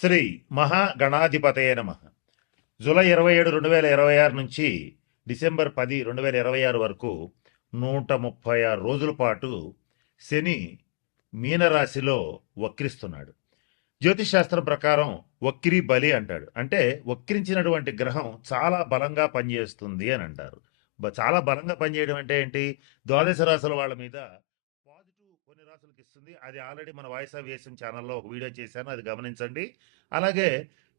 శ్రీ మహాగణాధిపతయే నమ. జూలై 27, 2026 నుంచి డిసెంబర్ 10, 2026 వరకు 136 రోజుల పాటు శని మీనరాశిలో వక్రిస్తున్నాడు. జ్యోతిష్ శాస్త్రం ప్రకారం వక్రి బలి అంటాడు. అంటే వక్రించినటువంటి గ్రహం చాలా బలంగా పనిచేస్తుంది అని అంటారు. చాలా బలంగా పనిచేయడం అంటే ఏంటి? ద్వాదశ రాశుల వాళ్ళ మీద పాజిటివ్ కొన్ని రాశులకు ఇస్తుంది. అది ఆల్రెడీ మన వాయిస్ ఆఫ్ వేసిన ఛానల్లో ఒక వీడియో చేశాను, అది గమనించండి. అలాగే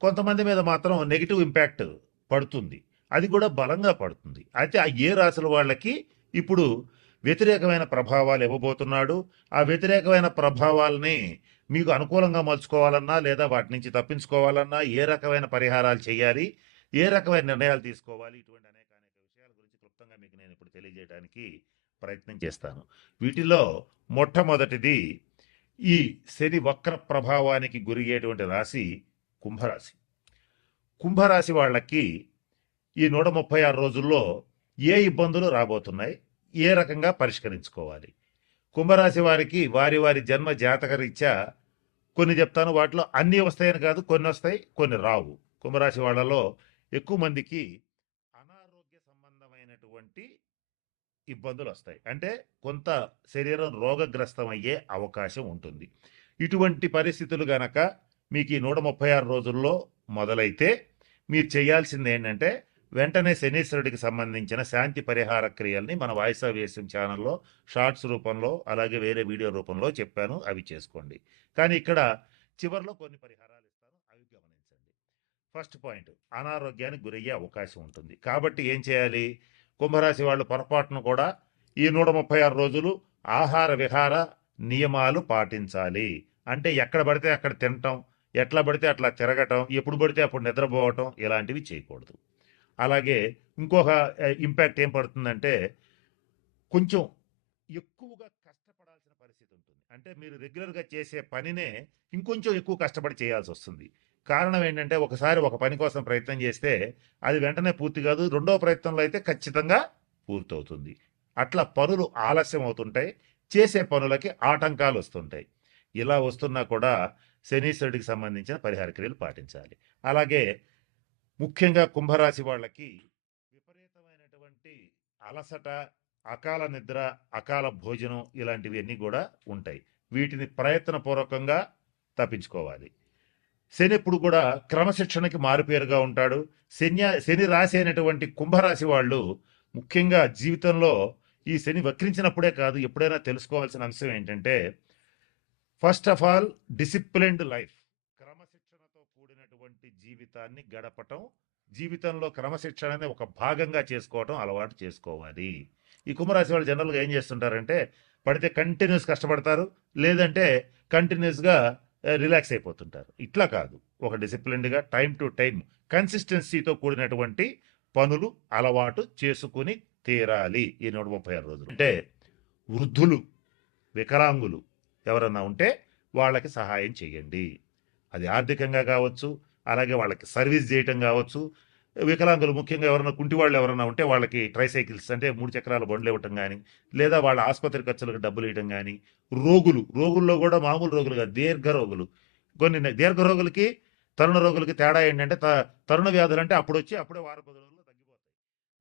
కొంతమంది మీద మాత్రం నెగిటివ్ ఇంపాక్ట్ పడుతుంది, అది కూడా బలంగా పడుతుంది. అయితే ఆ ఏ రాశుల వాళ్ళకి ఇప్పుడు వ్యతిరేకమైన ప్రభావాలు ఇవ్వబోతున్నాడు. ఆ వ్యతిరేకమైన ప్రభావాలని మీకు అనుకూలంగా మలుచుకోవాలన్నా లేదా వాటి నుంచి తప్పించుకోవాలన్నా ఏ రకమైన పరిహారాలు చేయాలి, ఏ రకమైన నిర్ణయాలు తీసుకోవాలి, ఇటువంటి అనేక విషయాల గురించి క్లుప్తంగా మీకు నేను ఇప్పుడు తెలియజేయడానికి ప్రయత్నం చేస్తాను. వీటిలో మొట్టమొదటిది ఈ శని వక్ర ప్రభావానికి గురయ్యేటువంటి రాశి కుంభరాశి. కుంభరాశి వాళ్ళకి ఈ 136 రోజుల్లో ఏ ఇబ్బందులు రాబోతున్నాయి, ఏ రకంగా పరిష్కరించుకోవాలి? కుంభరాశి వారికి వారి వారి జన్మ జాతక రీత్యా కొన్ని చెప్తాను. వాటిలో అన్నీ వస్తాయని కాదు, కొన్ని వస్తాయి, కొన్ని రావు. కుంభరాశి వాళ్ళలో ఎక్కువ మందికి అనారోగ్య సంబంధమైనటువంటి ఇబ్బందులు వస్తాయి. అంటే కొంత శరీరం రోగగ్రస్తం అయ్యే అవకాశం ఉంటుంది. ఇటువంటి పరిస్థితులు గనక మీకు ఈ 136 రోజుల్లో మొదలైతే మీరు చేయాల్సింది ఏంటంటే వెంటనే శనీశ్వరుడికి సంబంధించిన శాంతి పరిహార క్రియల్ని మన వాయిస్ ఆఫ్ వేసిన ఛానల్లో షార్ట్స్ రూపంలో అలాగే వేరే వీడియో రూపంలో చెప్పాను, అవి చేసుకోండి. కానీ ఇక్కడ చివరిలో కొన్ని పరిహారాలు ఇస్తాను, అవి గమనించండి. ఫస్ట్ పాయింట్, అనారోగ్యానికి గురయ్యే అవకాశం ఉంటుంది. కాబట్టి ఏం చేయాలి? కుంభరాశి వాళ్ళు పొరపాటును కూడా ఈ 136 రోజులు ఆహార విహార నియమాలు పాటించాలి. అంటే ఎక్కడ పడితే అక్కడ తినటం, ఎట్లా పడితే అట్లా తిరగటం, ఎప్పుడు పడితే అప్పుడు నిద్రపోవటం, ఇలాంటివి చేయకూడదు. అలాగే ఇంకొక ఇంపాక్ట్ ఏం పడుతుందంటే కొంచెం ఎక్కువగా కష్టపడాల్సిన పరిస్థితి ఉంటుంది. అంటే మీరు రెగ్యులర్గా చేసే పనినే ఇంకొంచెం ఎక్కువ కష్టపడి చేయాల్సి వస్తుంది. కారణం ఏంటంటే ఒకసారి ఒక పని కోసం ప్రయత్నం చేస్తే అది వెంటనే పూర్తి కాదు, రెండో ప్రయత్నంలో అయితే ఖచ్చితంగా పూర్తవుతుంది. అట్లా పనులు ఆలస్యం అవుతుంటాయి, చేసే పనులకి ఆటంకాలు వస్తుంటాయి. ఇలా వస్తున్నా కూడా శనీశ్వరుడికి సంబంధించిన పరిహార క్రియలు పాటించాలి. అలాగే ముఖ్యంగా కుంభరాశి వాళ్ళకి విపరీతమైనటువంటి అలసట, అకాల నిద్ర, అకాల భోజనం ఇలాంటివి అన్నీ కూడా ఉంటాయి. వీటిని ప్రయత్నపూర్వకంగా తప్పించుకోవాలి. శని ఎప్పుడు కూడా క్రమశిక్షణకి మారుపేరుగా ఉంటాడు. శని రాశి అయినటువంటి కుంభరాశి వాళ్ళు ముఖ్యంగా జీవితంలో ఈ శని వక్రించినప్పుడే కాదు, ఎప్పుడైనా తెలుసుకోవాల్సిన అంశం ఏంటంటే first of all disciplined life, క్రమశిక్షణతో కూడినటువంటి జీవితాన్ని గడపటం, జీవితంలో క్రమశిక్షణ అనేది ఒక భాగంగా చేసుకోవటం అలవాటు చేసుకోవాలి. ఈ కుంభరాశి వాళ్ళు జనరల్గా ఏం చేస్తుంటారంటే పడితే కంటిన్యూస్ కష్టపడతారు, లేదంటే కంటిన్యూస్గా రిలాక్స్ అయిపోతుంటారు. ఇట్లా కాదు, ఒక డిసిప్లిన్డ్గా టైం టు టైం కన్సిస్టెన్సీతో కూడినటువంటి పనులు అలవాటు చేసుకుని తీరాలి ఈ 136 రోజులు. అంటే వృద్ధులు, వికలాంగులు ఎవరన్నా ఉంటే వాళ్ళకి సహాయం చేయండి. అది ఆర్థికంగా కావచ్చు, అలాగే వాళ్ళకి సర్వీస్ చేయటం కావచ్చు. వికలాంగులు ముఖ్యంగా ఎవరైనా కుంటి వాళ్ళు ఎవరైనా ఉంటే వాళ్ళకి ట్రైసైకిల్స్ అంటే 3 చక్రాల బండ్లు ఇవ్వటం కానీ, లేదా వాళ్ళ ఆసుపత్రి ఖర్చులకు డబ్బులు ఇవ్వటం కానీ. రోగుల్లో కూడా మామూలు రోగులుగా దీర్ఘ రోగులు, కొన్ని దీర్ఘ రోగులకి తరుణ రోగులకి తేడా ఏంటంటే తరుణ వ్యాధులు అంటే అప్పుడు వచ్చి అప్పుడే వారం 10 రోజుల్లో తగ్గిపోతాయి.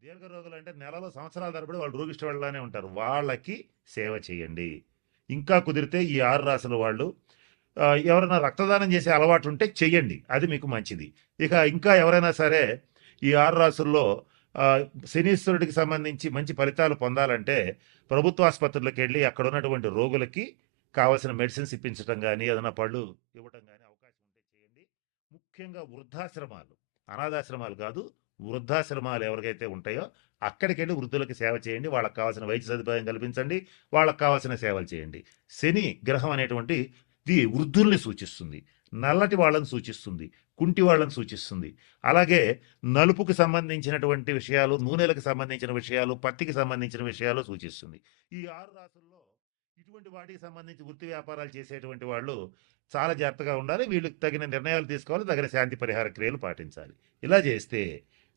దీర్ఘ రోగులు అంటే నెలలో సంవత్సరాల తరబడి వాళ్ళు రోగిష్టి వాళ్ళనే ఉంటారు. వాళ్ళకి సేవ చేయండి. ఇంకా కుదిరితే ఈ 6 రాశుల వాళ్ళు ఎవరైనా రక్తదానం చేసే అలవాటు ఉంటే చెయ్యండి, అది మీకు మంచిది. ఇక ఇంకా ఎవరైనా సరే ఈ 6 రాశుల్లో శనీశ్వరుడికి సంబంధించి మంచి ఫలితాలు పొందాలంటే ప్రభుత్వ ఆసుపత్రులకు వెళ్ళి అక్కడ ఉన్నటువంటి రోగులకి కావాల్సిన మెడిసిన్స్ ఇప్పించడం కానీ, ఏదైనా పళ్ళు ఇవ్వటం కానీ అవకాశం ఉంటే చేయండి. ముఖ్యంగా వృద్ధాశ్రమాలు, అనాథాశ్రమాలు కాదు, వృద్ధాశ్రమాలు ఎవరికైతే ఉంటాయో అక్కడికి వెళ్ళి వృద్ధులకి సేవ చేయండి. వాళ్ళకి కావాల్సిన వైద్య సదుపాయం కల్పించండి, వాళ్ళకి కావాల్సిన సేవలు చేయండి. శని గ్రహం అనేటువంటి వృద్ధుల్ని సూచిస్తుంది, నల్లటి వాళ్ళని సూచిస్తుంది, కుంటి వాళ్ళని సూచిస్తుంది. అలాగే నలుపుకి సంబంధించినటువంటి విషయాలు, నూనెలకు సంబంధించిన విషయాలు, పత్తికి సంబంధించిన విషయాలు సూచిస్తుంది. ఈ 6 రాశుల్లో ఇటువంటి వాటికి సంబంధించి వృత్తి వ్యాపారాలు చేసేటువంటి వాళ్ళు చాలా జాగ్రత్తగా ఉండాలి. వీళ్ళకి తగిన నిర్ణయాలు తీసుకోవాలి, తగిన శాంతి పరిహార క్రియలు పాటించాలి. ఇలా చేస్తే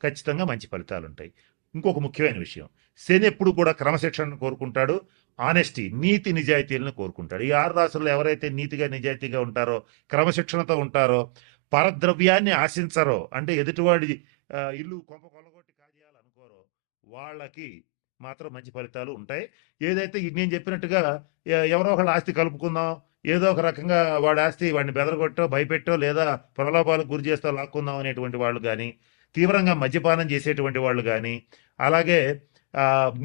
ఖచ్చితంగా మంచి ఫలితాలు ఉంటాయి. ఇంకొక ముఖ్యమైన విషయం, శని ఎప్పుడు కూడా క్రమశిక్షణను కోరుకుంటాడు, ఆనెస్టీ, నీతి నిజాయితీలను కోరుకుంటాడు. ఈ 6 రాశుల్లో ఎవరైతే నీతిగా నిజాయితీగా ఉంటారో, క్రమశిక్షణతో ఉంటారో, పరద్రవ్యాన్ని ఆశించరో, అంటే ఎదుటివాడి ఇల్లు కొంప కొల్లగొట్టి కాజేయాలనుకోరో, వాళ్ళకి మాత్రం మంచి ఫలితాలు ఉంటాయి. ఏదైతే నేను చెప్పినట్టుగా ఎవరో ఒకళ్ళ ఆస్తి కలుపుకుందాం, ఏదో ఒక రకంగా వాడి ఆస్తి వాడిని బెదరగొట్టో, భయపెట్టో, లేదా ప్రలోభాలకు గురి చేస్తో లాక్కుందాం అనేటువంటి వాళ్ళు కానీ, తీవ్రంగా మద్యపానం చేసేటువంటి వాళ్ళు కానీ, అలాగే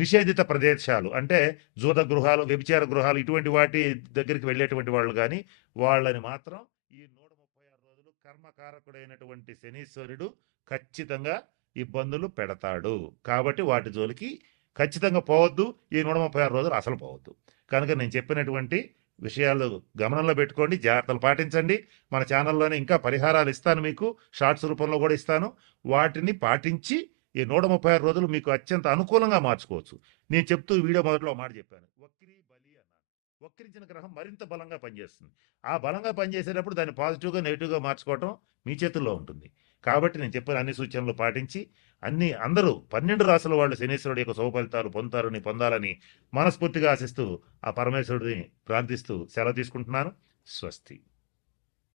నిషేధిత ప్రదేశాలు అంటే జూద గృహాలు, వ్యభిచార గృహాలు ఇటువంటి వాటి దగ్గరికి వెళ్ళేటువంటి వాళ్ళు కానీ, వాళ్ళని మాత్రం ఈ 136 రోజులు కర్మకారకుడైనటువంటి శనీశ్వరుడు ఖచ్చితంగా ఇబ్బందులు పెడతాడు. కాబట్టి వాటి జోలికి ఖచ్చితంగా పోవద్దు. ఈ 136 రోజులు అసలు పోవద్దు. కనుక నేను చెప్పినటువంటి విషయాలు గమనంలో పెట్టుకోండి, జాగ్రత్తలు పాటించండి. మన ఛానల్లోనే ఇంకా పరిహారాలు ఇస్తాను, మీకు షార్ట్స్ రూపంలో కూడా ఇస్తాను. వాటిని పాటించి ఈ 136 రోజులు మీకు అత్యంత అనుకూలంగా మార్చుకోవచ్చు. నేను చెప్తూ వీడియో మొదట్లో మాట చెప్పాను, వక్రీ బలి అన్నాను. వక్రించిన గ్రహం మరింత బలంగా పనిచేస్తుంది. ఆ బలంగా పనిచేసేటప్పుడు దాన్ని పాజిటివ్గా నెగిటివ్గా మార్చుకోవటం మీ చేతుల్లో ఉంటుంది. కాబట్టి నేను చెప్పిన అన్ని సూచనలు పాటించి అందరూ 12 రాసుల వాళ్ళు శనీశ్వరుడు యొక్క శుభ ఫలితాలు పొందాలని మనస్ఫూర్తిగా ఆశిస్తూ ఆ పరమేశ్వరుడిని ప్రార్థిస్తూ సెలవు తీసుకుంటున్నాను. స్వస్తి.